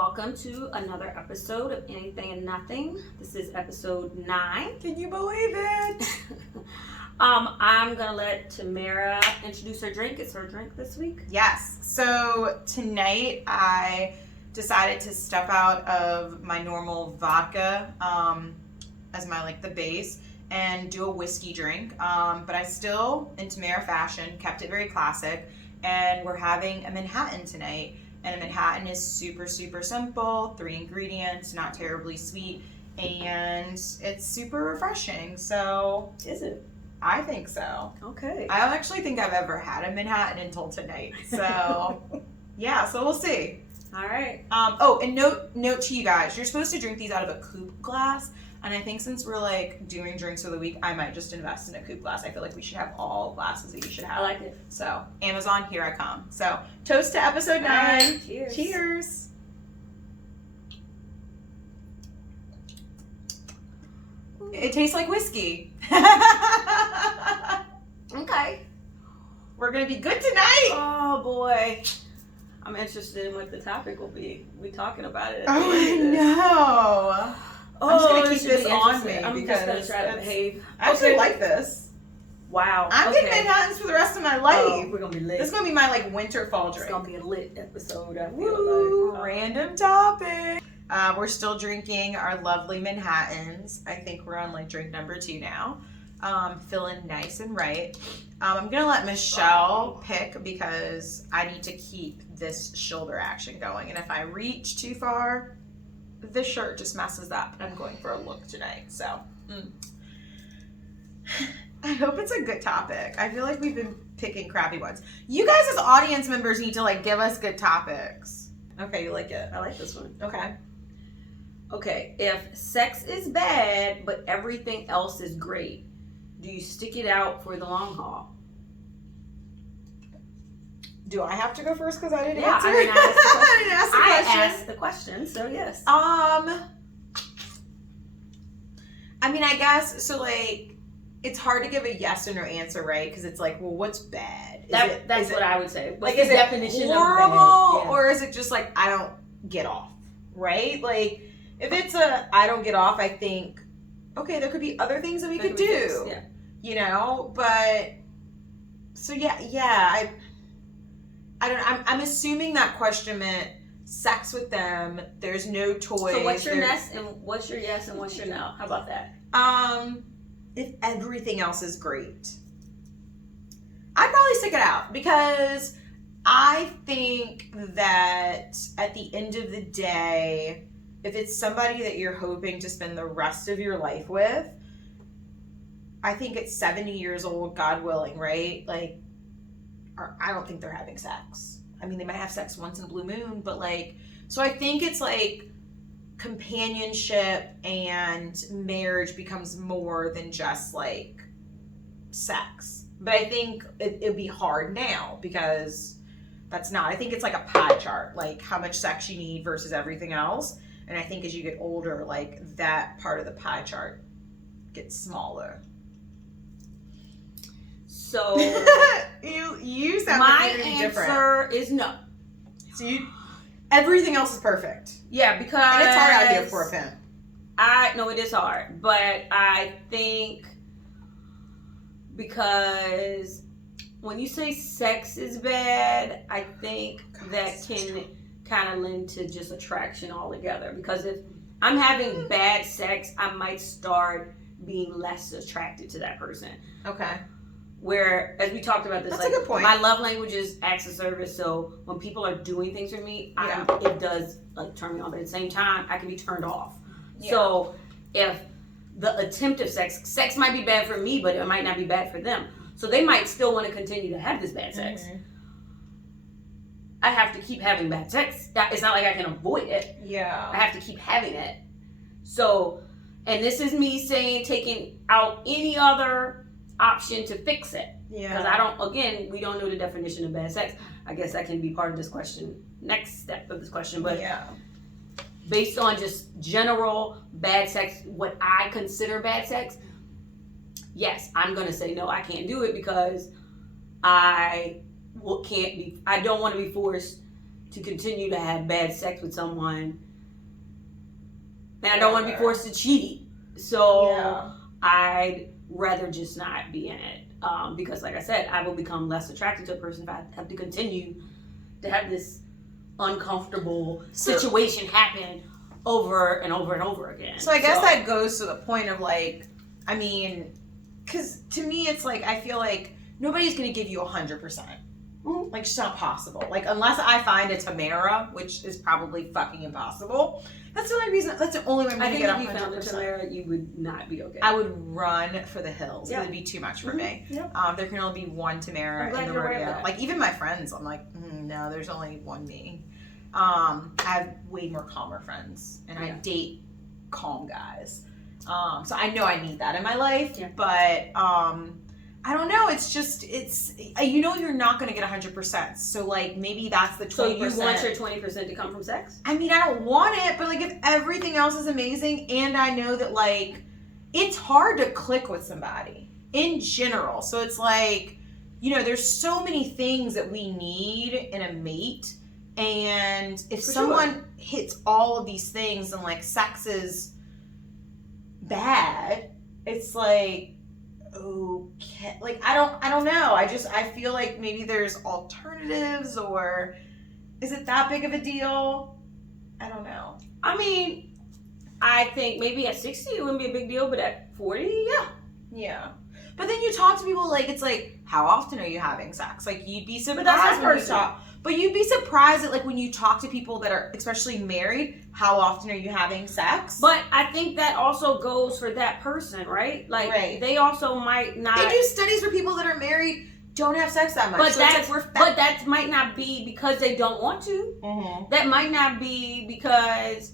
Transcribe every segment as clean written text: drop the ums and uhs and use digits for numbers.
welcome to another episode of Anything and Nothing. This is episode 9. Can you believe it? I'm gonna let Tamara introduce her drink. It's her drink this week. Yes. So tonight I decided to step out of my normal vodka as my the base and do a whiskey drink. But I still, in Tamara fashion, kept it very classic. And we're having a Manhattan tonight. And a Manhattan is super, super simple. 3 ingredients, not terribly sweet. And it's super refreshing. So, Is it? I think so. Okay. I don't actually think I've ever had a Manhattan until tonight. So, yeah, so we'll see. All right. And note to you guys, you're supposed to drink these out of a coupe glass. And I think since we're doing drinks for the week, I might just invest in a coupe glass. I feel like we should have all glasses that you should have. I like it. So, Amazon, here I come. So, toast to episode 9. Right, cheers. Cheers. It tastes like whiskey. Okay. We're going to be good tonight. Oh boy. I'm interested in what the topic will be. We talking about it. Oh, I know. I'm just going to keep this on me I'm because just going to try to behave. I actually like this. Wow. I'm getting Manhattans for the rest of my life. Oh, we're going to be lit. This is going to be my winter fall drink. It's going to be a lit episode. I feel Woo, like. random topic. We're still drinking our lovely Manhattans. I think we're on drink number 2 now. Feeling nice and right. I'm going to let Michelle pick because I need to keep this shoulder action going. And if I reach too far, this shirt just messes up. I'm going for a look tonight. So, I hope it's a good topic. I feel like we've been picking crappy ones. You guys as audience members need to give us good topics. Okay, you like it? I like this one. Okay. Okay, if sex is bad but everything else is great, do you stick it out for the long haul? Do I have to go first because I didn't Yeah, answer? I didn't ask the question. I didn't ask the question. I asked the question, so yes. I guess so. It's hard to give a yes or no answer, right? Because it's well, what's bad? That's what I would say. What's is the it definition horrible, of bad? Yeah. or is it just I don't get off, right? If it's I don't get off, I think okay, there could be other things that we could do. Fixed, yeah. But so yeah, I don't know. I'm assuming that question meant sex with them. There's no toys. So what's your yes and what's your yes and what's your no? How about that? If everything else is great, I'd probably stick it out because I think that at the end of the day, if it's somebody that you're hoping to spend the rest of your life with, I think at 70 years old, God willing, right? I don't think they're having sex. I mean, they might have sex once in a blue moon, but so I think it's companionship and marriage becomes more than just sex. But I think it'd be hard now because that's not, I think it's a pie chart, how much sex you need versus everything else. And I think as you get older, that part of the pie chart gets smaller. So you sound my like you're gonna be answer different. is no. So everything else is perfect. Yeah, because And it's hard out here for a pimp. No, it is hard, but I think because when you say sex is bad, I think that can kind of lend to just attraction altogether. Because if I'm having bad sex, I might start being less attracted to that person. Okay. Where, as we talked about this, That's a good point. My love language is acts of service. So when people are doing things for me, Yeah. it does turn me on. But at the same time, I can be turned off. Yeah. So if the attempt of sex might be bad for me, but it might not be bad for them. So they might still want to continue to have this bad sex. Mm-hmm. I have to keep having bad sex. It's not like I can avoid it. I Yeah. have to keep having it. So, and this is me saying taking out any other option to fix it. Because we don't know the definition of bad sex. I guess that can be part of this question, next step of this question. But based on just general bad sex, what I consider bad sex, yes, I'm going to say no, I can't do it because I don't want to be forced to continue to have bad sex with someone, and I don't want to be forced to cheat. So I'd rather just not be in it, because, like I said, I will become less attracted to a person if I have to continue to have this uncomfortable situation happen over and over and over again. So I guess that goes to the point of like, I mean, because to me it's like, I feel like nobody's going to give you 100%. Like, it's not possible. Like, unless I find a Tamara, which is probably fucking impossible. That's the only reason. That's the only way I'm going to get 100%. I think if you found a Tamara, you would not be okay. I would run for the hills. It would be too much for me. Yep. There can only be one Tamara in the rodeo. Like, even my friends, I'm like, no, there's only one me. I have way more calmer friends, and I date calm guys. So I know I need that in my life, but I don't know. It's just, you're not going to get 100%. So, like, maybe that's the 20%. So you want your 20% to come from sex? I mean, I don't want it, but, like, if everything else is amazing, and I know that, like, it's hard to click with somebody in general. So it's like, there's so many things that we need in a mate. And if someone hits all of these things and, like, sex is bad, it's like, okay, like, I don't know. I feel like maybe there's alternatives, or is it that big of a deal? I don't know. I mean, I think maybe at 60 it wouldn't be a big deal, but at 40, yeah. But then you talk to people, like, it's like, how often are you having sex? Like, you'd be surprised when you talk. But you'd be surprised that, like, when you talk to people that are especially married, how often are you having sex? But I think that also goes for that person, right? Like, they also might not. They do studies where people that are married don't have sex that much. But that might not be because they don't want to. Mm-hmm. That might not be because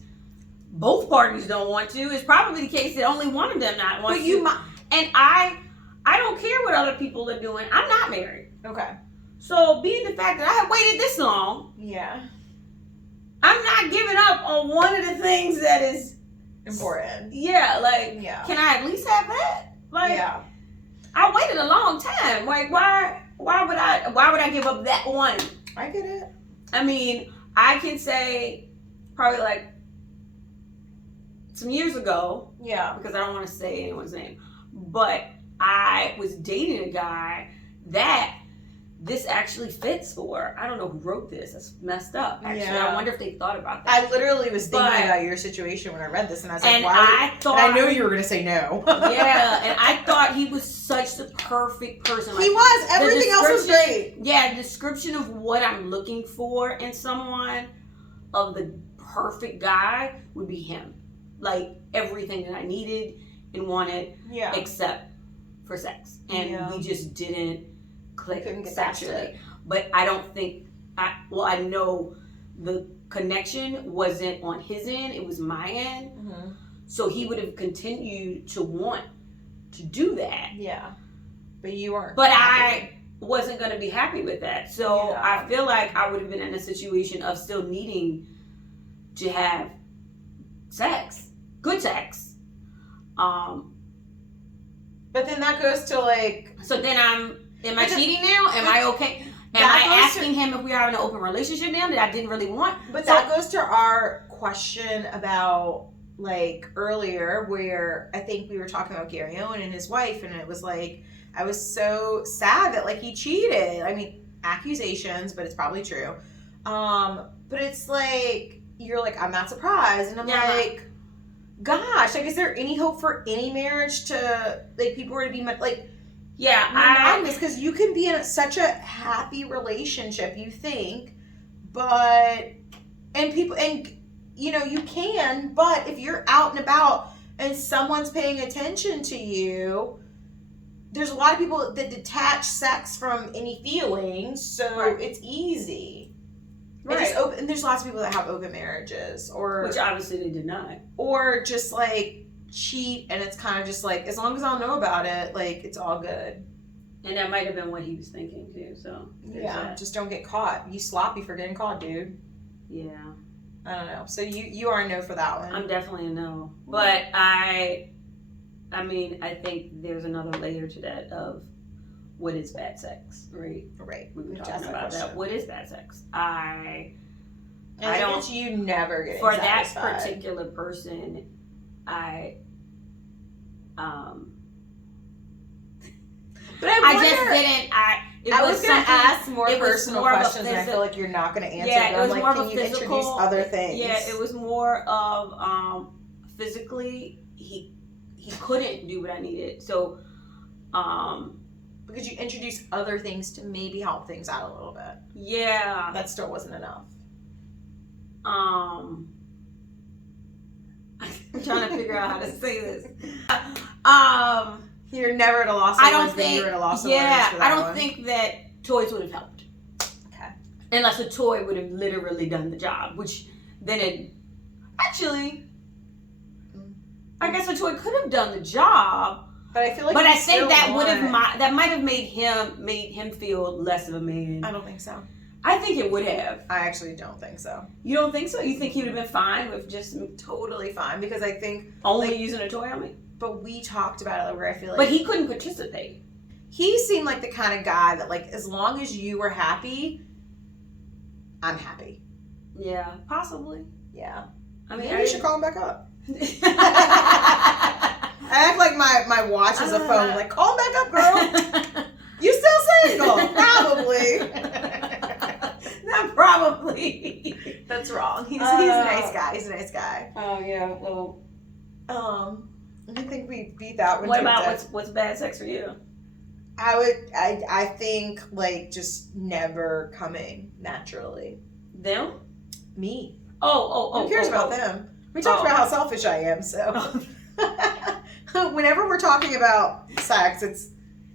both parties don't want to. It's probably the case that only one of them not wants to. And I don't care what other people are doing. I'm not married. Okay. So, being the fact that I have waited this long, I'm not giving up on one of the things that is important. Can I at least have that? Like, I waited a long time. Like, why would I give up that one? I get it. I mean, I can say probably like some years ago. Yeah. Because I don't want to say anyone's name, but I was dating a guy that this actually fits for. I don't know who wrote this. That's messed up. Actually, I wonder if they thought about that. I literally was thinking about your situation when I read this, and I was like, I knew you were going to say no. And I thought he was such the perfect person. Like, he was. Everything else was great. Yeah, the description of what I'm looking for in someone, of the perfect guy, would be him. Like, everything that I needed and wanted, except for sex. And we just didn't click sexually. But I don't think, I know the connection wasn't on his end, it was my end. Mm-hmm. So he would have continued to want to do that. Yeah. But you weren't. But I wasn't going to be happy with that. So I feel like I would have been in a situation of still needing to have sex. Good sex. But then that goes to, like... So then am I cheating now? Am I okay? Am I asking him if we're having an open relationship now that I didn't really want? But that goes to our question about, like, earlier, where I think we were talking about Gary Owen and his wife, and it was like, I was so sad that, like, he cheated. I mean, accusations, but it's probably true. But it's like, you're like, I'm not surprised. And I'm like, gosh, like, is there any hope for any marriage to, like, people were to be, like... Yeah, monogamous, because you can be in such a happy relationship, you think, but you can, but if you're out and about and someone's paying attention to you, there's a lot of people that detach sex from any feelings, so it's easy. Right. And there's lots of people that have open marriages, which obviously they did not, or just like cheat, and it's kind of just like, as long as I'll know about it, like, it's all good. And that might have been what he was thinking too. So just don't get caught. You sloppy for getting caught, dude. Yeah, I don't know. So you are a no for that one. I'm definitely a no, but I mean, I think there's another layer to that of what is bad sex, right? Right. We were talking about that. What is bad sex? I I don't. It's you never getting For satisfied. that particular person, But I just didn't. I was going to ask more it was personal more of a questions, and I feel like you're not going to answer. Yeah, but it was I'm more like, of a can you physical. introduce other things? Yeah, it was more of physically he couldn't do what I needed. So, because you introduce other things to maybe help things out a little bit. Yeah, That still wasn't enough. I'm trying to figure out how to say this. You're never at a loss. I don't think. You're at a loss of Yeah, words for that I don't one. think that toys would have helped. Okay. Unless a toy would have literally done the job, which then it actually, I guess a toy could have done the job. But I feel like. But you I think still that would want- have that might have made him feel less of a man. I don't think so. I think it would have. I actually don't think so. You don't think so? You think he would have been fine with just Totally fine, because I think. only using a toy on me? But we talked about it where I feel like. But he couldn't participate. He seemed like the kind of guy that, like, as long as you were happy, I'm happy. Yeah, possibly. Yeah. I mean, Maybe you should call him back up. I act like my watch is a phone. Like, call him back up, girl. You still single? Probably. Not probably. That's wrong. He's a nice guy. He's a nice guy. Oh yeah. Well, I think we beat that one. what to about death. what's bad sex for you? I think, like, just never coming naturally. Them? Me. Oh. Who cares about them? We talked about how selfish I am, so. Whenever we're talking about sex, it's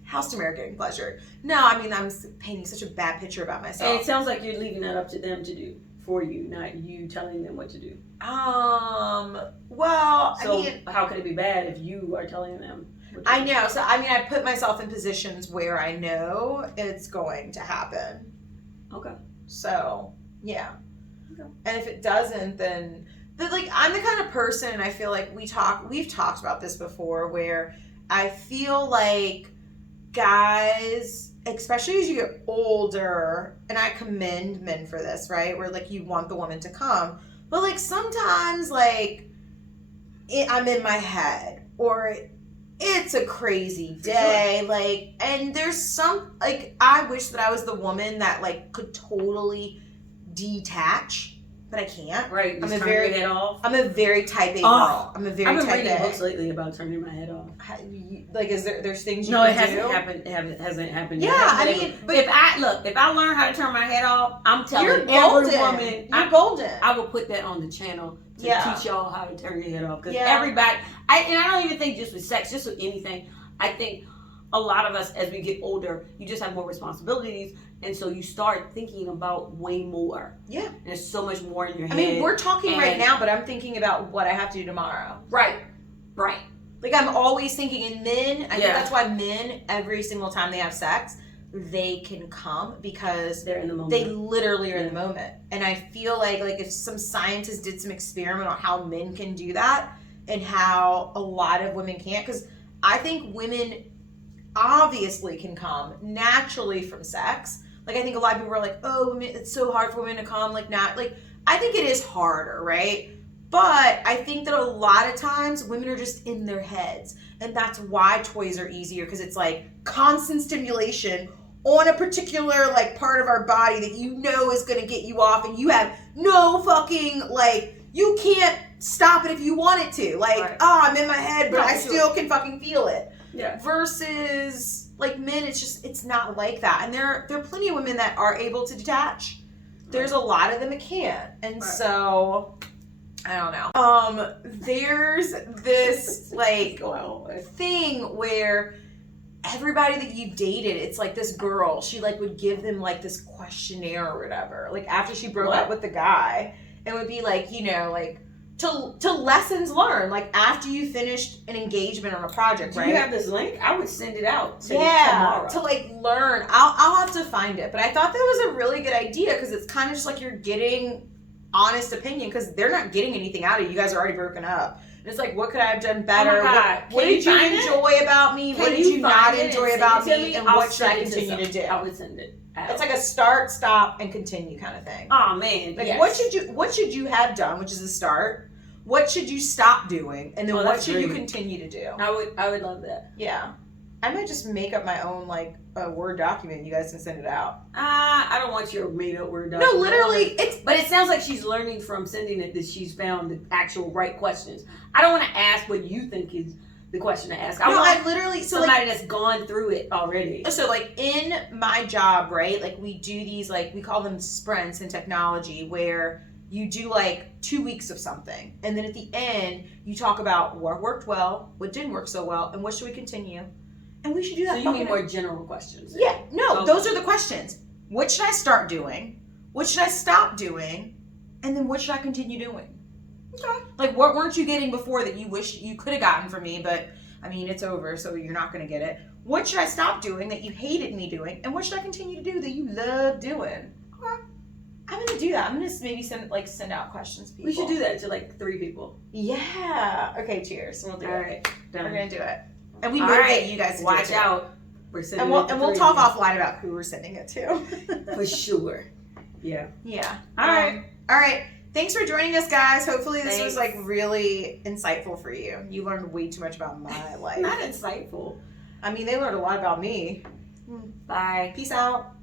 how's Tamara getting pleasure? No, I mean, I'm painting such a bad picture about myself. And it sounds like you're leaving that up to them to do for you, not you telling them what to do. Well, So I mean, how could it be bad if you are telling them? What to I do? know. So, I mean, I put myself in positions where I know it's going to happen. Okay. So, yeah. Okay. And if it doesn't, then like, I'm the kind of person, and I feel like we've talked about this before, where I feel like guys, especially as you get older, and I commend men for this, right? Where, like, you want the woman to come, but, like, sometimes, like, I'm in my head, or it's a crazy day, like, and there's some, like, I wish that I was the woman that, like, could totally detach, but I can't. Right. I'm Just a turn very- your head off. I'm a very type A Oh, girl. I'm a very I've been type reading A. books lately about turning my head off. Like, is there's things you No, it can hasn't do? happened. It hasn't happened. Yeah, yet. I But mean, but if I learn how to turn my head off, I'm telling you're every golden. woman. You're golden. I will put that on the channel to Yeah. teach y'all how to turn your head off. Because Yeah. everybody, and I don't even think just with sex, just with anything. I think a lot of us, as we get older, you just have more responsibilities, and so you start thinking about way more. Yeah. And there's so much more in your head. I mean, we're talking right and- now, but I'm thinking about what I have to do tomorrow. right. Like, I'm always thinking, and men, I think Yeah. that's why men, every single time they have sex, they can come because They're in the moment. they literally are in the moment. And I feel like if some scientists did some experiment on how men can do that and how a lot of women can't, because I think women obviously can come naturally from sex. Like, I think a lot of people are like, oh, women, it's so hard for women to come. Like, not, like, I think it is harder, right? But I think that a lot of times women are just in their heads. And that's why toys are easier, because it's like constant stimulation on a particular, like, part of our body that you know is going to get you off, and you have no fucking, like, you can't stop it if you want it to. Like, Right. I'm in my head, but No, I sure. still can fucking feel it. Yeah. Versus, like, men, it's not like that. And there are plenty of women that are able to detach. There's a lot of them that can't. And Right. so, I don't know. There's this, like, Go out. thing where everybody that you dated, it's like this girl, she, like, would give them, like, this questionnaire or whatever, like, after she broke What? up with the guy. It would be like, you know, like, to lessons learned, like, after you finished an engagement on a project, Do right? you have this link? I would send it out to Yeah, tomorrow. to, like, learn. I'll have to find it, but I thought that was a really good idea, because it's kind of just like you're getting honest opinion, because they're not getting anything out of you. You guys are already broken up. And it's like, what could I have done better? Oh my God. What Can did you you find it? enjoy about me? Can what did you find not it and enjoy send about it to me? And I'll what should I send it to continue to do? I would send it. It's like a start, stop, and continue kind of thing. Oh man. Like yes. what should you have done, which is the start? What should you stop doing, and then what should you continue to do? I would love that. Yeah, I might just make up my own like a Word document. You guys can send it out. I don't want your made up Word document. No, literally, But it sounds like she's learning from sending it that she's found the actual right questions. I don't want to ask what you think is the question to ask. I literally somebody that's gone through it already. So like in my job, right? Like we do these like we call them sprints in technology where you do like 2 weeks of something, and then at the end you talk about what worked well, what didn't work so well, and what should we continue. And we should do that. So you mean more general questions? Yeah, no, those are the questions. What should I start doing? What should I stop doing? And then what should I continue doing? Okay. Like, what weren't you getting before that you wish you could have gotten from me, but, I mean, it's over, so you're not going to get it. What should I stop doing that you hated me doing? And what should I continue to do that you love doing? Okay. I'm going to do that. I'm going to maybe send out questions to people. We should do that to, like, 3 people. Yeah. Okay, cheers. We'll do it. All right. Done. We're going to do it. And we motivate you guys to watch do it. out. We're sending and we'll talk offline about who we're sending it to. For sure. Yeah. Yeah. All right. All right. Thanks for joining us, guys. Hopefully this was like really insightful for you. You learned way too much about my life. Not insightful. I mean, they learned a lot about me. Bye. Peace out.